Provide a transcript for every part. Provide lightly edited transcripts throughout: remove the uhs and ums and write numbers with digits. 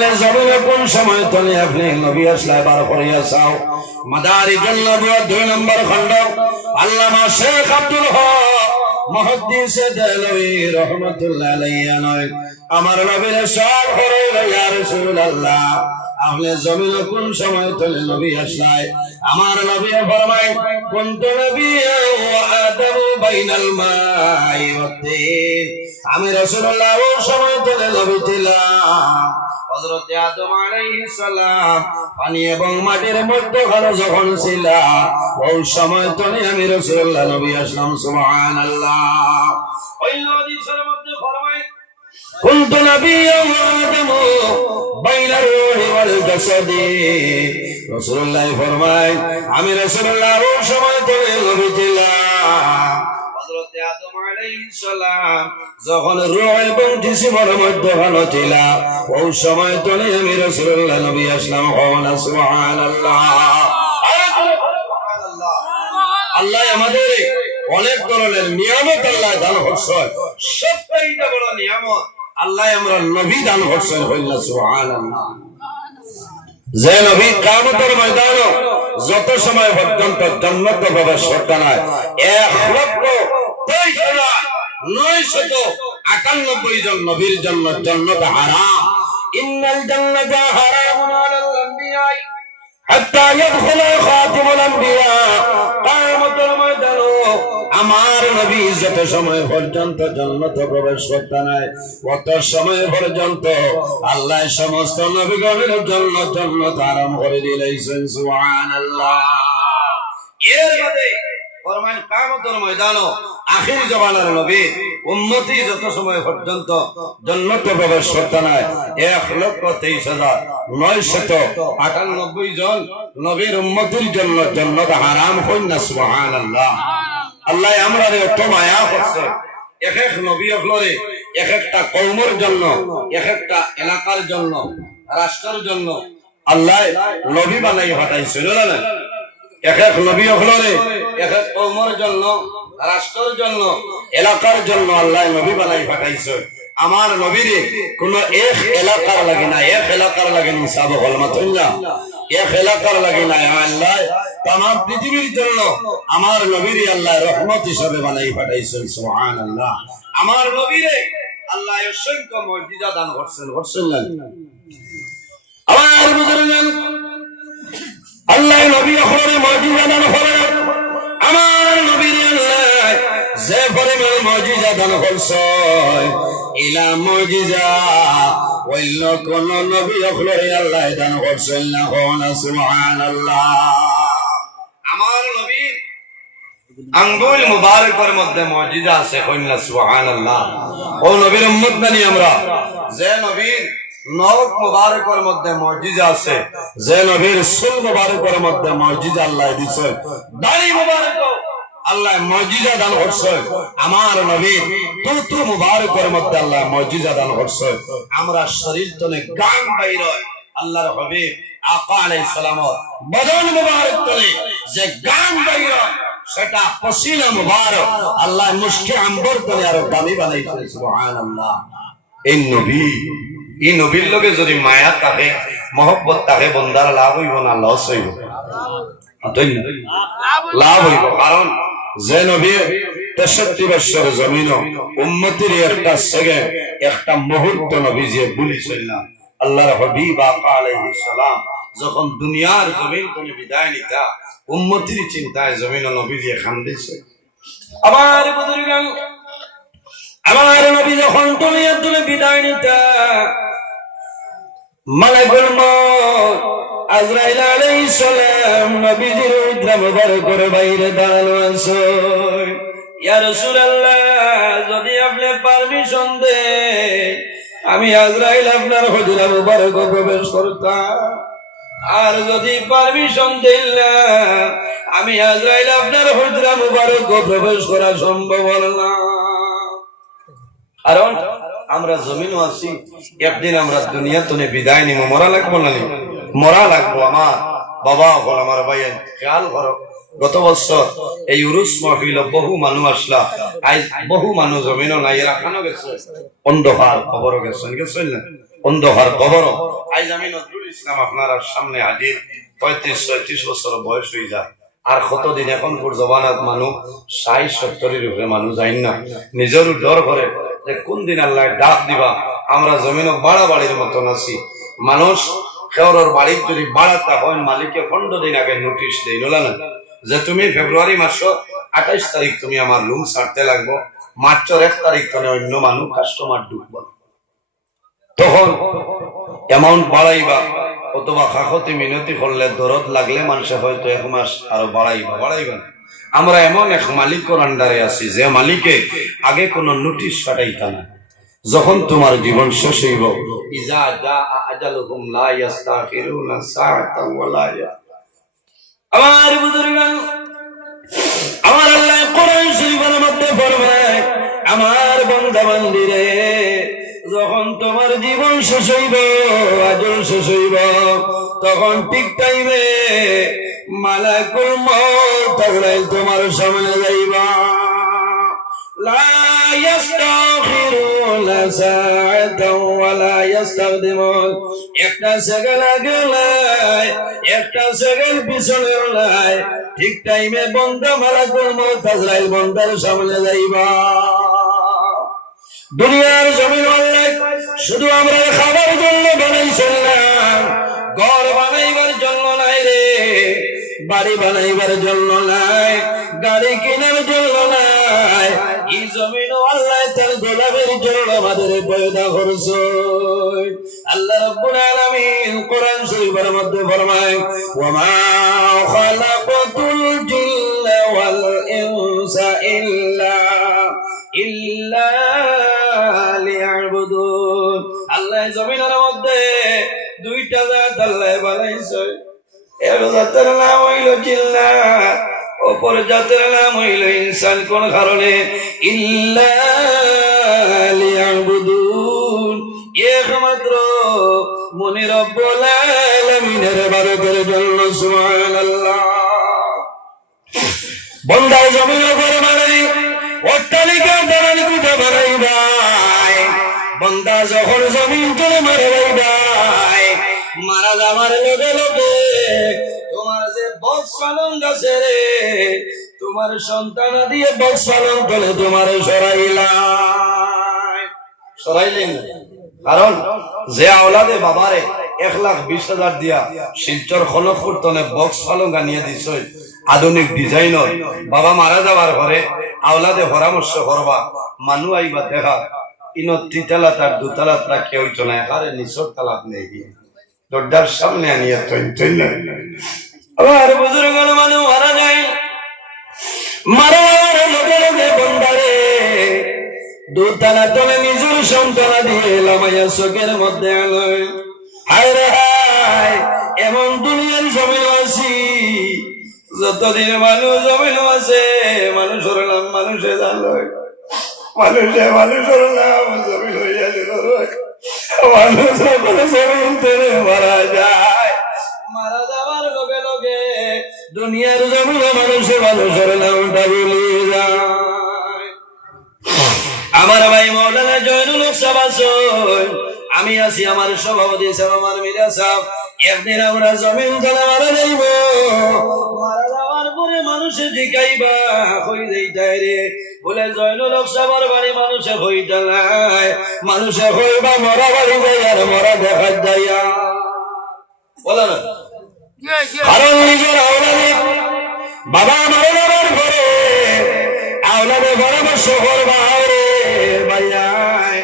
আমলে জমিনে কোন সময় তলে আপনি নবী আসলাই বার করিয়া চাও। মাদারিজুন নবুওয়াত 2 নম্বর খণ্ড, আল্লামা শেখ আব্দুল হক মুহাদ্দিস দেলভী রাহমাতুল্লাহ আলাইহি নয় আমার নবীর সব করে ইয়া রাসূলুল্লাহ আপনি জমিনে কোন সময় তলে নবী আসলাই। আমার নবী ফরমায় কুনতু নবিয়্যান ওয়া আদামু বাইনাল মাই ওয়াত তিন। আমি রাসূলুল্লাহ ওই সময় তলে নবী ছিলাম। হযরত আদম আলাইহিস সালাম পানি এবং মাটির মধ্যখানে যখন ছিল ওই সময় তলে আমি রাসূলুল্লাহ নবী আসলাম। সুবহানাল্লাহ। ওই হাদিসের মধ্যে ফরমায় কুনতু নবিয়্যান ওয়া আদামু বাইনার রূহি ওয়াল জাসাদি। রাসূলুল্লাহ ফরমায় আমি রাসূলুল্লাহ ওই সময় তলে নবী ছিলাম। হযরত আদম আলাইহিস সালাম যখন রূহ এবং জিসমের মধ্যখানে ছিল ওই সময় তলে আমি রাসূলুল্লাহ নবী আসলাম। সুবহানাল্লাহ। সুবহানাল্লাহ। আল্লাহ আমাদের অনেক ধরনের নিয়ামত আল্লাহ দান করছেন, সবচেয়ে বড় নিয়ামত আল্লাহ আমরা নবী দান করছেন। সুবহানাল্লাহ। যে নবী কিয়ামতের ময়দানে যত সময় পর্যন্ত জান্নাতে প্রবেশ করতে না 1,23,998 জন নবীর জন্য জান্নাত হারাম। ইন্নাল জান্নাতা হারামুন আলাল আম্বিয়া হাত্তা ইয়াদখুলা খাতিমুল আম্বিয়া। কিয়ামতের ময়দানে আমার নবী যত সময় পর্যন্ত জান্নাতে প্রবেশ করতে নাই তত সময় পর্যন্ত আল্লাহ সমস্ত নবীগণের জন্য জান্নাত হারাম করে দিলেন। সুবহানাল্লাহ। এর বাদে ফরমান কিয়ামতের ময়দানে আখির জামানার নবী উম্মতি যত সময় পর্যন্ত জান্নাতে প্রবেশ করতে নাই 1,23,998 জন নবীর উম্মতির জন্য জান্নাত হারাম হই না। সুবহানাল্লাহ। আল্লাহ আমরা এত মায়া করছে, এক এক নবী হলরে এক একটা কওমের জন্য, এক একটা এলাকার জন্য, রাষ্ট্রের জন্য আল্লাহ নবী বানাই পাঠাইছিল না। এক এক নবী হলরে এক এক কওমের জন্য, রাষ্ট্রের জন্য, এলাকার জন্য আল্লাহ নবী বানাই পাঠাইছে। আমার নবীরে কোন এক এলাকার লাগে না, এক এলাকার লাগে না, সাব হলমাতুল্লাহ এক এলাকার লাগে না। আল্লাহ তাম পৃথিবীর জন্য আমার নবীরে আল্লাহ রহমত হিসাবে বানাই পাঠাইছেন। সুবহানাল্লাহ। আমার নবীরে আল্লাহ অসংখ্য মুজিজা দান করছেন। আমার বুজুর্গান আল্লাহ নবী হরে মুজিজা দান করেন। আমার নবীরে আল্লাহ যে পরিমাণ মুজিজা দান করছেন ইলা মুজিজা অন্য কোন নবী হরে আল্লাহ দান করছেন না। সুবহানাল্লাহ। আমার নবীর আঙ্গুল মুবারকের মধ্যে মুজিজা আছে। কইনা সুবহানাল্লাহ। ও নবীর উম্মত বানি আমরা, যে নবীর নখ মুবারকের মধ্যে মুজিজা আছে, যে নবীর চুল মুবারকের মধ্যে মুজিজা আল্লাহ দিয়েছে, দাড়ি মুবারক আল্লাহ মুজিজা দান করছে। আমার নবীর তুতু মুবারকের মধ্যে আল্লাহ মুজিজা দান করছে। আমরা শরীর তনে গান বাইর আল্লাহর হাবিব আকা আলাইহিস সালাম বদন মুবারক তলে যে গান বাইর সেটা পসিনা মুবারক আল্লাহ মুশকি আম্বর তলে আর দামি বানাইছে। সুবহানাল্লাহ। এই নবীর লগে যদি মায়া থাকে, মহব্বত থাকে, বন্দার লাভ হইব না লস হইব? লাভ হইব। কারণ যে নবী 63 বছর জমিন উম্মতির একটা সেকেন্ড, একটা মুহূর্ত নবী যে বলিছেন না। আল্লাহর হাবিব আকা আলাইহিস সালাম যখন দুনিয়ার জমিন থেকে বিদায় নিতা উম্মতির চিন্তায় জমিন নবী যে কান্দিছে। আমার বুজুর্গান আমার নবী যখন দুনিয়ার থেকে বিদায় নিতা মালাকুল মউত আজরাইল আলাইহিস সালাম নবীজির উদ্রা মুবারকের বাইরে দাঁড়ানো আছে। ইয়া রাসূলুল্লাহ, যদি আপনি পারমিশন দেন আমি আজরাইল আপনার হুজরা মুবারক প্রবেশ করতাম, আর যদি পারমিশন দেন না আমি আজরাইল আপনার হুজরা মুবারক প্রবেশ করা সম্ভব না। কারণ আমরা জমিনও আছি, একদিন আমরা দুনিয়া থেকে বিদায় নিব, মরা লাগবো না? মরা লাগবো। আমার বাবা হল, আমার ভাই খেয়াল করো, গত বছর এই উরুস মাহফিল বহু মানুষ আসলা, আজ বহু মানুষ জমিনও নাই, রাখানো গেছে, অন্ধকার খবরও গেছেন না। অন্ধকার কবর। আজ আমি নজরুল ইসলাম আপনার সামনে হাজির। 35-36 বছর বয়স হয়ে যায়, আর কতদিন এখনকার জমানাত মানুষ 60-70 উপরে মানুষ যাই না। নিজেরও ডর করে যে কোন দিন আল্লাহ ডাক দিবা। আমরা জমিন বাড়াবাড়ির মতন আছি। মানুষ কেউর বাড়ির যদি বাড়াতে হয়, মালিকে 15 দিন আগে নোটিশ দেই নলা না, যে তুমি ফেব্রুয়ারি মাস 28 তারিখ তুমি আমার রুম ছাড়তে লাগবো, মার্চের 1 তারিখ তো অন্য মানুষ কাস্টমার ঢুকবো, তখন অ্যামাউন্ট বাড়াইবা অথবা কাকতি মিনতি করলে দরদ লাগলে মানুষে হয়তো 1 মাস আরো বাড়াইবা। আমরা এমন এক মালিকের আন্ডারে আছি যে মালিকে আগে কোনো নোটিশ পাঠাইতা না। যখন তোমার জীবন শেষ হইব, ইজা জা আজালুহুম লা ইস্তাখিরুনা সাআতান ওয়া লা আমার বুজুর্গান, আমার আল্লাহ কোরআন শরীফের মধ্যে ফরমায়, আমার বান্দা বান্দীরে যখন তোমার জীবন শেষ হইব, আজল শেষ হইব, তখন ঠিক টাইমে মালাকুল মউত আজরাইল তোমার সামনে যাইবা। লা ইস্তাখিরুনা সাআতান ওয়া লা ইস্তাকদিমুন। একটা সেকেন্ড আগে লাই, একটা সেকেন্ড পিছনে লাই, ঠিক টাইমে বান্দা মালাকুল মউত আজরাইল বান্দার সামনে যাইবা। দুনিয়ার জমিন আল্লাহ শুধু আমরা খাবার জন্য বানাইছেন না, ঘর বানাইবার জন্য নাই রে, বাড়ি বানাইবার জন্য নাই, গাড়ি কেনার জন্য নাই। এই জমিন আল্লাহ তার গোলামের জন্য আমাদের পয়দা করছেন। আল্লাহ রাব্বুল আলামিন কোরআন শরীফের মধ্যে ফরমায়, ওয়া মা খালাকাতুল জিন্না ওয়াল ইনসা ইল্লা লিয়াবুদুন। আল্লাহ জমিনের মধ্যে দুইটা জাত আল্লাহ বানাইছে, এক জাতের নাম হইল জিন্না, অপর জাতের নাম হইল ইনসান। কোন কারণে? ইল্লা লিয়াবুদুন, একমাত্র মনে রব্বুল আলামিনের ইবাদতের জন্য। সুবহানাল্লাহ। বান্দা জমিনের উপর বানাই, অট্টালিকা দালান কোঠা বানাইবাই, বান্দা যখন জমিন তুলে মারবাইবাই, মারা যাবার লগে লগে তোমার যে বক্স পালন আছে রে, তোমার সন্তান দিয়ে বক্স পালন করে তোমার সরাইলেন। কারণ যে আওলাদে বাবারে 1,20,000 দিয়া শিলচর খনকপুরতনে বক্স পালন আনিয়ে দিছ আধুনিক ডিজাইনর, বাবা মারা যাবার পরে আওলাদে পরামর্শ করবা, মানুষ আইবা দেখা ইনো 3 তার 2 রাখে হইতো না, একারে নিচর তালাত নেই গিয়ে দরজার সামনে আনিয়ে আবার বুজুর্গ মানুষ মারা যায়, মারা যাওয়ার লগে লগে বন্দারে 2 তালা তলে নিজের সন্তান দিয়ে লামাইয়া চোখের মধ্যে আলোয়। হায় রে হায়, এমন দুনিয়ার জমিন আছি, যতদিন মানুষ জমিন আছে মানুষের নাম মানুষে জানলয়, মানুষের নাম জমিন হইয়া দিল। মানুষ জমিন তেরে মারা যায়, মারা যাওয়ার লগে লগে দুনিয়ার জমিন মানুষের নামটা ভুলে যায়। আমার ভাই মাওলানা জয়নুল হক সাহেব আছেন, আমি আছি, আমার সভাপতি সাহেব আমার মিরা সাহেব। একদিন আমরা জমিন জানা মারা যাইব, মারা যাওয়ার পরে মানুষে জিগাইবা হই যাইতাই রে, বলে জয়নুল হক সাহেবের বাড়ি মানুষে হইতা নাই, মানুষে হইবা মরা বাড়ি যাই আর মরা দেখা যাইয়া বলে না। কারণ নিজের আওলাদে বাবা মারা যাবার পরে আওলাদে পরামর্শ করবা, রে ভাইয়াই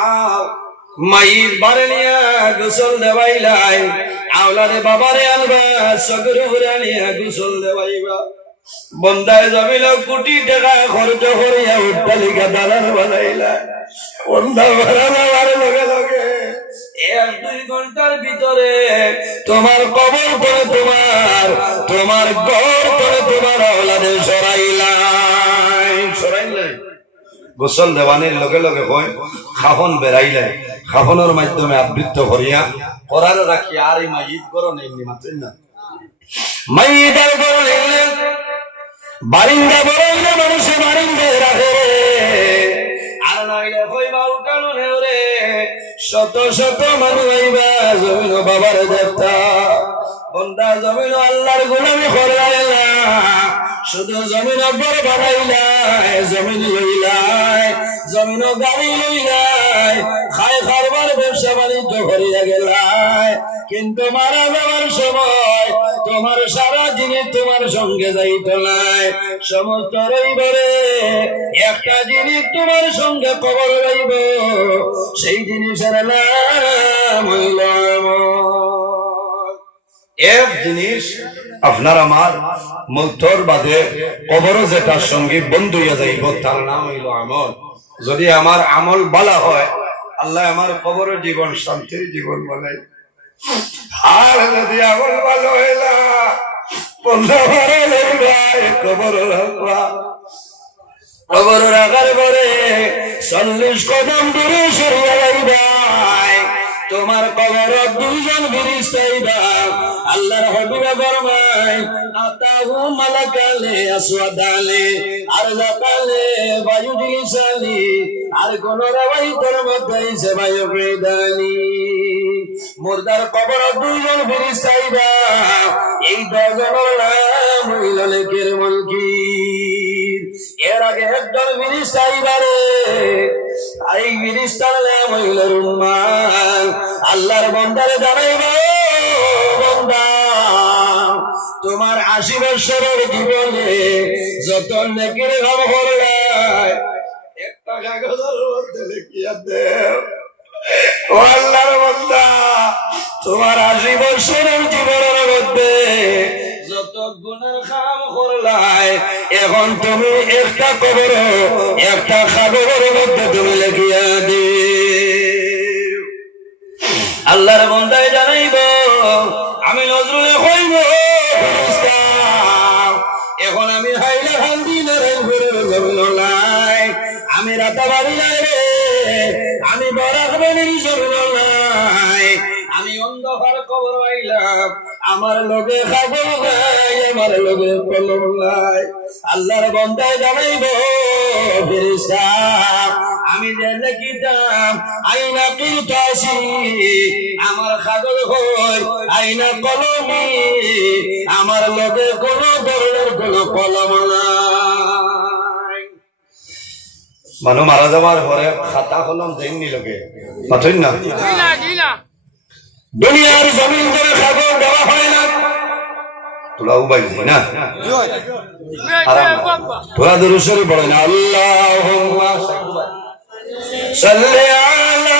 আও মাইর বারে নিয়া গোসল দেওয়াইলাই, আওলাদে বাবারে আনবা চোখের উপরে আনিয়া গোসল দেওয়াইবা। বন্দায় জমিল কোটি টাকা খরচ করিয়া অট্টালিকা দালান বানাইলা, বন্দা মারা যাওয়ার লগে লগে 1-2 ঘন্টার ভিতরে তোমার কবর করে তোমার ঘর করে তোমার আওলাদে সরাইলাই। গোসল দেওয়ানির লগে লগে হয় খাফন বেড়াইলে, খাফনের মাধ্যমে আবৃত্ত করিয়া করার রাখি আর এই মাইদ করো এমনি মাত্র না, মাইদ আর করো বারিন্দা বড়ইলে মানুষে বারিন্দে রাখে, আর নাইলে কইবা উঠানো নেও রে শত শত মানুষ আইবা জমিন বাবার দেখতা বন্দা জমিন আল্লাহর গোলামি করাইলা শুধু জমিন ঘর বানাইলাই জমিন লইলাই জমিন গাড়ি লইলাই খাই খারবার ব্যবসা বাণিজ্য করিয়া গেলাই কিন্তু মারা যাওয়ার সময় তোমার সারা জিনিস তোমার সঙ্গে যাইত নাই সমস্ত রইবারে একটা জিনিস তোমার সঙ্গে কবর রইব সেই জিনিসের নাম হইল এক জিনিস আপনার আমার মৌতর বাদে কবর যেটার সঙ্গে বন্ধু হইয়া যাইব তার নাম হইল আমল যদি আমার আমল ভালো হয় আল্লাহ আমার কবর জীবন শান্তির জীবন বানাই আর যদি আমল ভালো হইলা কবর রাখবা কবর রাখার পরে 40 কদম দূরে সরিয়া যাইবাই তোমার কবর দুইজন ফেরেশতা আইবা আল্লাহর হাবিব ফরমায় আতাহু মালাকালে আসওয়াদালে আরজাকালে বায়ুদিসালি আর কোন রাওয়াইতের মধ্যে আছে বায়ুবেদানি মুর্দার কবর দুইজন ফেরেশতা আইবা এই দুজনের নাম হইল নেকের মুনকির এর আগে একজন ফেরেশতা আইবারে এই ফেরেশতার নাম হইল রুম্মান আল্লাহর বান্দারে জানাইবা বান্দা তোমার 80 বছরের জীবনে যত নেকির কাম করলাই একটা কাগজের মধ্যে লিখিয়া দেও ও আল্লাহর বান্দা তোমার 80 বছরের জীবনের মধ্যে যত গুনাহ কাম করলাই এখন তুমি একটা কবর একটা কাগজের মধ্যে তুমি লিখিয়া দিও আল্লাহর বান্দায় জানাইব আমি নজরুলে কইব ফেরেশতা এখন আমি হাইলা হান্দি নরের নাই আমি রাতাবাড়ি নাই রে আমি বরাকবেনের জমিন নাই আমি অন্ধকার কবর আইলাম আমার লগে খাবো নাই আমার লগে কলম নাই আল্লাহর বান্দায় জানাইব ফেরেশতা আমি যে লিখিতাম আইনা কিরতাসি আমার কাগজ হই আইনা কলমি আমার লগে কোন ধরনের কোন কলম নাই মানুষ মারা যাওয়ার পরে খাতা কলম দেননি লগে পাঠেন না দুনিয়ার জমিন করে কাগজ দেওয়া হয় না তোরা উবাই না তোরা দরুদ শরীফ পড়েন আল্লাহুম্মা সাল্লি আলা